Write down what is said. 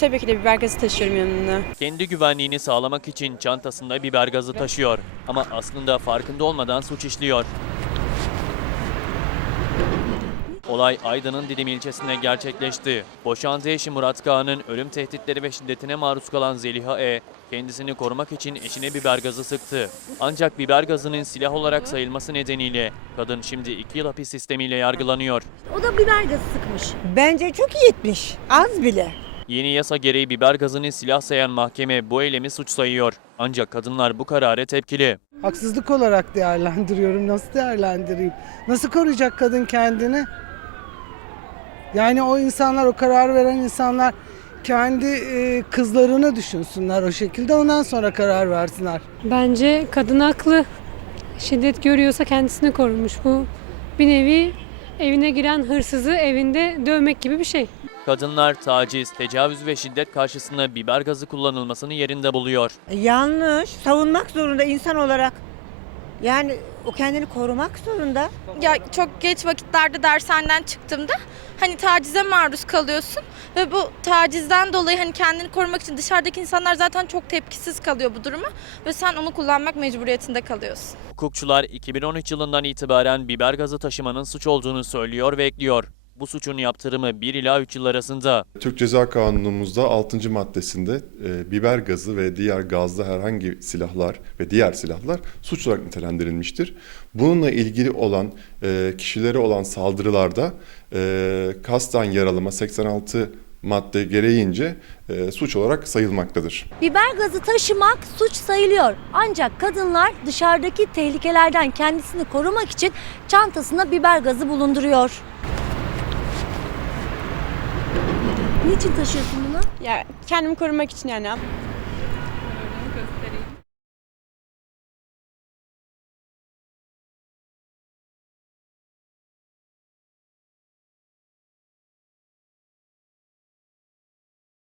Tabii ki de biber gazı taşıyorum yanımda. Kendi güvenliğini sağlamak için çantasında biber gazı taşıyor. Ama aslında farkında olmadan suç işliyor. Olay Aydın'ın Didim ilçesinde gerçekleşti. Boşandığı eşi Murat Kağan'ın ölüm tehditleri ve şiddetine maruz kalan Zeliha E, kendisini korumak için eşine biber gazı sıktı. Ancak biber gazının silah olarak sayılması nedeniyle kadın şimdi 2 yıl hapis sistemiyle yargılanıyor. O da biber gazı sıkmış. Bence çok iyi etmiş. Az bile. Yeni yasa gereği biber gazını silah sayan mahkeme bu eylemi suç sayıyor. Ancak kadınlar bu karara tepkili. Haksızlık olarak değerlendiriyorum. Nasıl değerlendireyim? Nasıl koruyacak kadın kendini? Yani o insanlar, o karar veren insanlar kendi e, kızlarını düşünsünler o şekilde. Ondan sonra karar versinler. Bence kadın haklı. Şiddet görüyorsa kendisini korumuş. Bu bir nevi evine giren hırsızı evinde dövmek gibi bir şey. Kadınlar taciz, tecavüz ve şiddet karşısında biber gazı kullanılmasını yerinde buluyor. Yanlış. Savunmak zorunda insan olarak. Yani o kendini korumak zorunda. Ya çok geç vakitlerde dershaneden çıktığımda hani tacize maruz kalıyorsun ve bu tacizden dolayı hani kendini korumak için dışarıdaki insanlar zaten çok tepkisiz kalıyor bu duruma ve sen onu kullanmak mecburiyetinde kalıyorsun. Hukukçular 2013 yılından itibaren biber gazı taşımanın suç olduğunu söylüyor ve ekliyor. Bu suçun yaptırımı 1 ila 3 yıl arasında. Türk Ceza Kanunumuzda 6. maddesinde e, biber gazı ve diğer gazlı herhangi silahlar ve diğer silahlar suç olarak nitelendirilmiştir. Bununla ilgili olan e, kişilere olan saldırılarda e, kasten yaralama 86 madde gereğince e, suç olarak sayılmaktadır. Biber gazı taşımak suç sayılıyor. Ancak kadınlar dışarıdaki tehlikelerden kendisini korumak için çantasında biber gazı bulunduruyor. Niçin taşıyorsun bunu? Ya kendimi korumak için yani.